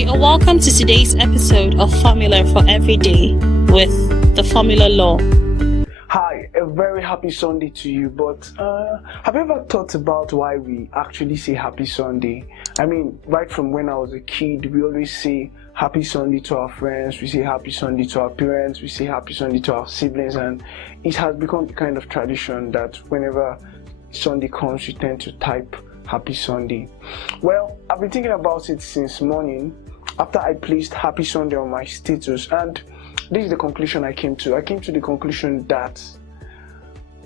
You are welcome to today's episode of Formula for Everyday with the Formula Law. Hi, a very happy Sunday to you, but have you ever thought about why we actually say happy Sunday? I mean, right from when I was a kid, we always say happy Sunday to our friends, we say happy Sunday to our parents, we say happy Sunday to our siblings, and it has become a kind of tradition that whenever Sunday comes, we tend to type happy Sunday. Well, I've been thinking about it since morning after I placed happy Sunday on my status, and this is the conclusion I came to. I came to the conclusion that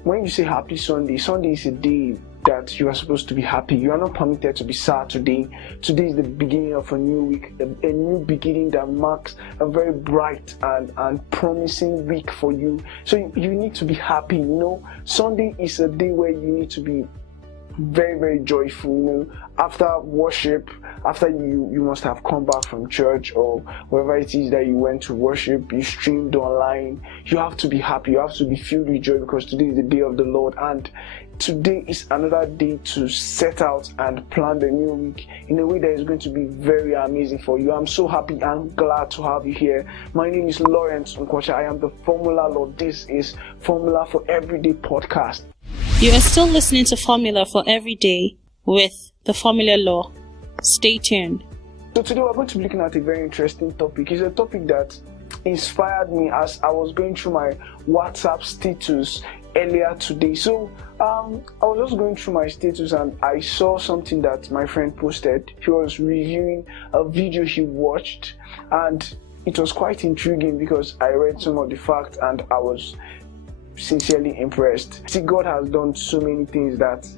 when you say happy Sunday, Sunday is a day that you are supposed to be happy. You are not permitted to be sad today. Today is the beginning of a new week, a new beginning that marks a very bright and promising week for you. So you need to be happy. Sunday is a day where you need to be very, very joyful. After worship, after you must have come back from church or wherever it is that you went to worship, you streamed online, you have to be happy, you have to be filled with joy, because today is the day of the Lord, and today is another day to set out and plan the new week in a way that is going to be very amazing for you. I'm so happy and glad to have you here. My name is Lawrence Nkwocha. I am the Formula Law. This is Formula for Everyday podcast. You are still listening to Formula for Everyday with the Formula Law. Stay tuned. So today we're going to be looking at a very interesting topic. It's a topic that inspired me as I was going through my WhatsApp status earlier today. So I was just going through my status and I saw something that my friend posted. He was reviewing a video he watched, and it was quite intriguing because I read some of the facts and I was sincerely impressed. See, God has done so many things that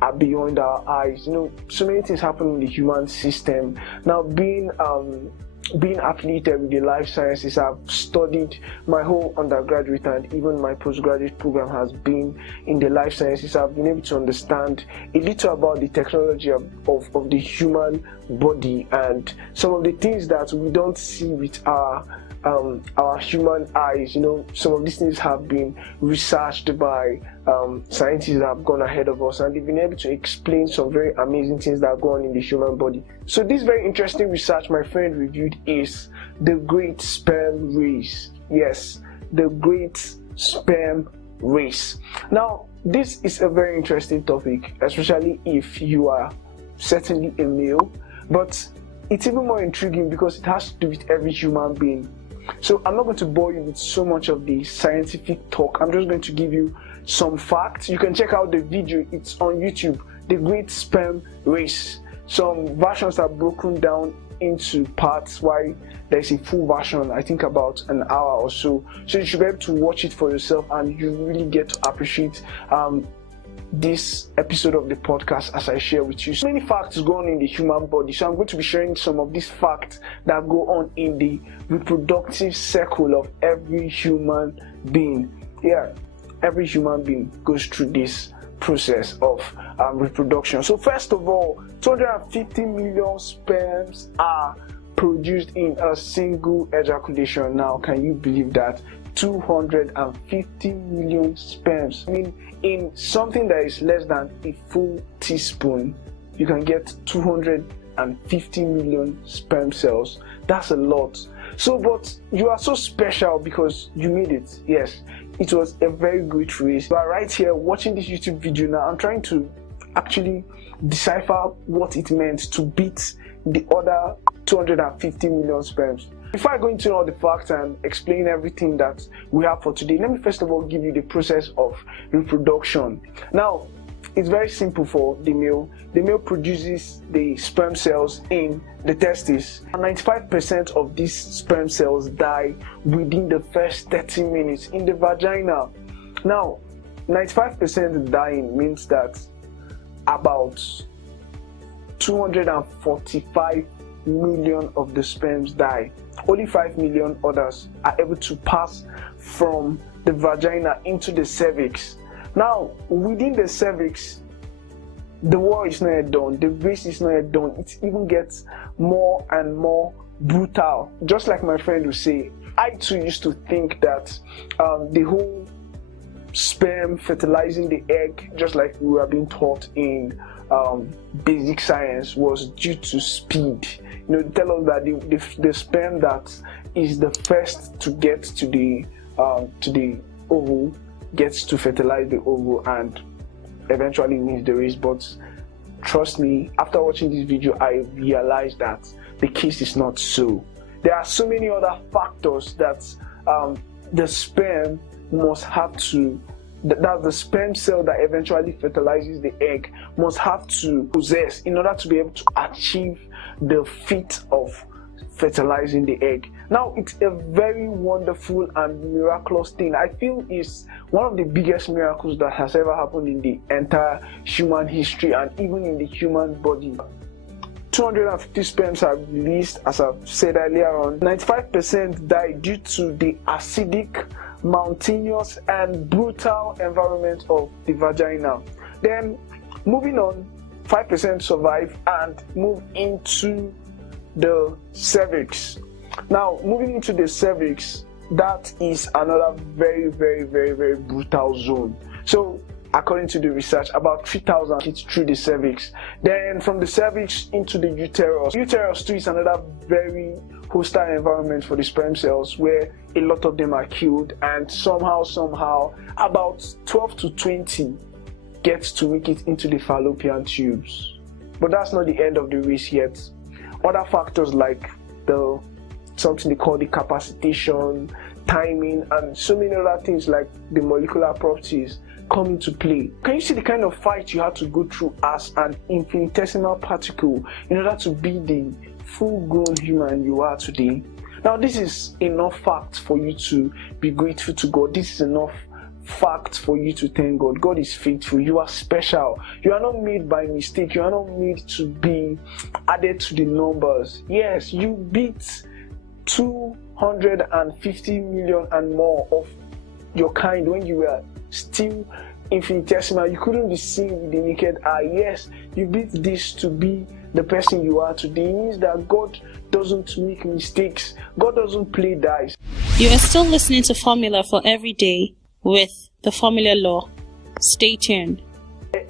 are beyond our eyes. So many things happen in the human system. Now, being affiliated with the life sciences, I've studied my whole undergraduate and even my postgraduate program has been in the life sciences. I've been able to understand a little about the technology of the human body and some of the things that we don't see with our human eyes. Some of these things have been researched by scientists that have gone ahead of us, and they've been able to explain some very amazing things that go on in the human body. So this very interesting research my friend reviewed is the GREAT SPERM RACE. Yes, the GREAT SPERM RACE. Now, this is a very interesting topic, especially if you are certainly a male, but it's even more intriguing because it has to do with every human being. So I'm not going to bore you with so much of the scientific talk. I'm just going to give you some facts. You can check out the video. It's on YouTube, the GREAT SPERM RACE. Some versions are broken down into parts, while there's a full version, I think about an hour or so. So you should be able to watch it for yourself and you really get to appreciate this episode of the podcast as I share with you. So many facts go on in the human body, so I'm going to be sharing some of these facts that go on in the reproductive cycle of every human being. Yeah, every human being goes through this process of reproduction. So first of all, 250 million sperms are produced in a single ejaculation. Now, can you believe that? 250 million sperms. I mean, in something that is less than a full teaspoon, you can get 250 million sperm cells. That's a lot. So, but you are so special because you made it. Yes, it was a very great race. You are right here watching this YouTube video now. I'm trying to actually decipher what it meant to beat the other 250 million sperms. Before I go into all the facts and explain everything that we have for today, let me first of all give you the process of reproduction. Now, it's very simple for the male. The male produces the sperm cells in the testes. 95% of these sperm cells die within the first 30 minutes in the vagina. Now, 95% dying means that about 245 million of the sperms die. Only 5 million others are able to pass from the vagina into the cervix. Now, within the cervix, the war is not yet done, the race is not yet done. It even gets more and more brutal. Just like my friend would say, I too used to think that the whole sperm fertilizing the egg, just like we were being taught in basic science, was due to speed. tell us that the sperm that is the first to get to the ovule gets to fertilize the ovule and eventually wins the race. But trust me, after watching this video, I realized that the case is not so. There are so many other factors that the sperm must have to, that the sperm cell that eventually fertilizes the egg must have to possess in order to be able to achieve the feat of fertilizing the egg. Now, it's a very wonderful and miraculous thing. I feel it's one of the biggest miracles that has ever happened in the entire human history and even in the human body. 250 sperms are released, as I've said earlier on. 95% die due to the acidic, mountainous and brutal environment of the vagina. Then moving on, 5% survive and move into the cervix. Now, moving into the cervix, that is another very brutal zone. So according to the research, about 3,000 kids through the cervix. Then from the cervix into the uterus. Uterus too is another very hostile environment for the sperm cells, where a lot of them are killed, and somehow about 12 to 20 gets to make it into the fallopian tubes. But that's not the end of the race yet. Other factors like something they call the capacitation, timing, and so many other things like the molecular properties come into play. Can you see the kind of fight you had to go through as an infinitesimal particle in order to be the full-grown human you are today? Now, this is enough fact for you to be grateful to God. This is enough fact for you to thank God. God is faithful. You are special. You are not made by mistake. You are not made to be added to the numbers. Yes, you beat 250 million and more of your kind when you were still infinitesimal. You couldn't be seen with the naked eye. Yes, you beat this to be the person you are today. It means that God doesn't make mistakes. God doesn't play dice. You are still listening to Formula for Every Day with the Formula Law. Stay tuned.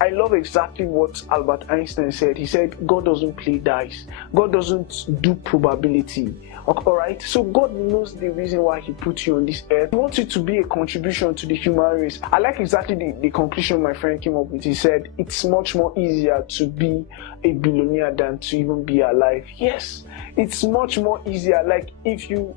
I love exactly what Albert Einstein said. He said, God doesn't play dice. God doesn't do probability. Alright? So God knows the reason why He put you on this earth. He wants you to be a contribution to the human race. I like exactly the conclusion my friend came up with. He said, it's much more easier to be a billionaire than to even be alive. Yes, it's much more easier. Like, if you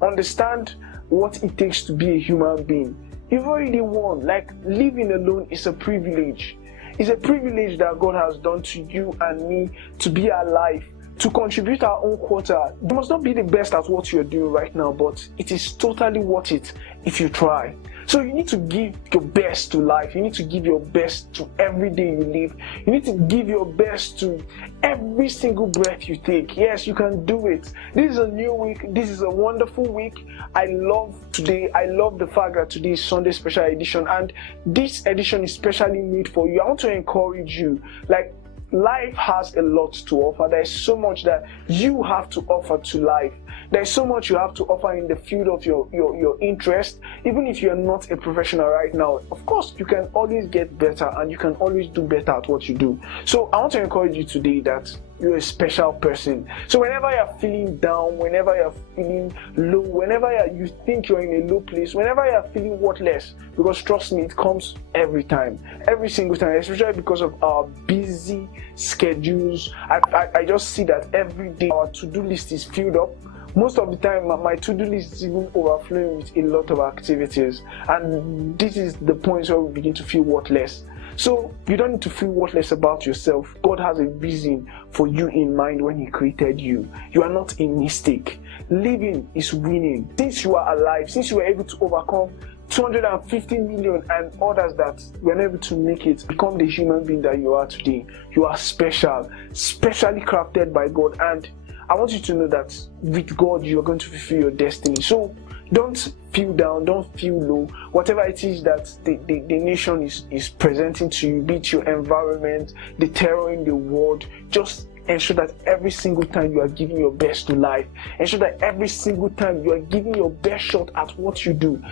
understand what it takes to be a human being, you've already won. Like, living alone is a privilege. It's a privilege that God has done to you and me to be alive, to contribute our own quota. You must not be the best at what you're doing right now, but it is totally worth it if you try. So you need to give your best to life. You need to give your best to every day you live. You need to give your best to every single breath you take. Yes, you can do it. This is a new week. This is a wonderful week. I love today. I love the fact that today is Sunday special edition, and this edition is specially made for you. I want to encourage you. Like, life has a lot to offer. There's so much that you have to offer to life. There's so much you have to offer in the field of your interest. Even if you're not a professional right now, of course, you can always get better and you can always do better at what you do. So I want to encourage you today that you're a special person. So whenever you're feeling down, whenever you're feeling low, whenever you think you're in a low place, whenever you're feeling worthless, because trust me, it comes every time, every single time, especially because of our busy schedules. I just see that every day our to-do list is filled up. Most of the time, my to-do list is even overflowing with a lot of activities. And this is the point where we begin to feel worthless. So you don't need to feel worthless about yourself. God has a reason for you in mind when He created you. You are not a mistake. Living is winning. Since you are alive, since you were able to overcome 250 million and others that were unable to make it, become the human being that you are today. You are special, specially crafted by God, and I want you to know that with God you are going to fulfill your destiny. So don't feel down, don't feel low. Whatever it is that the nation is presenting to you, be it your environment, the terror in the world, just ensure that every single time you are giving your best to life. Ensure that every single time you are giving your best shot at what you do.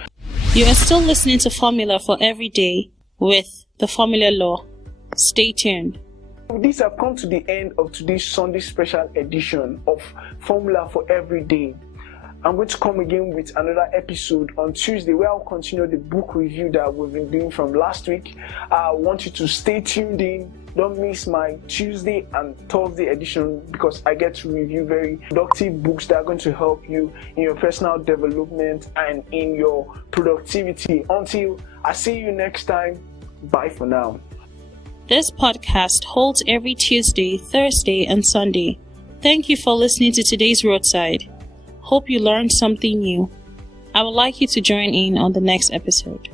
You are still listening to Formula for Every Day with the Formula Law. Stay tuned. With this, I've come to the end of today's Sunday special edition of Formula for Everyday. I'm going to come again with another episode on Tuesday where I'll continue the book review that we've been doing from last week. I want you to stay tuned in. Don't miss my Tuesday and Thursday edition because I get to review very productive books that are going to help you in your personal development and in your productivity. Until I see you next time, bye for now. This podcast holds every Tuesday, Thursday, and Sunday. Thank you for listening to today's Roadside. Hope you learned something new. I would like you to join in on the next episode.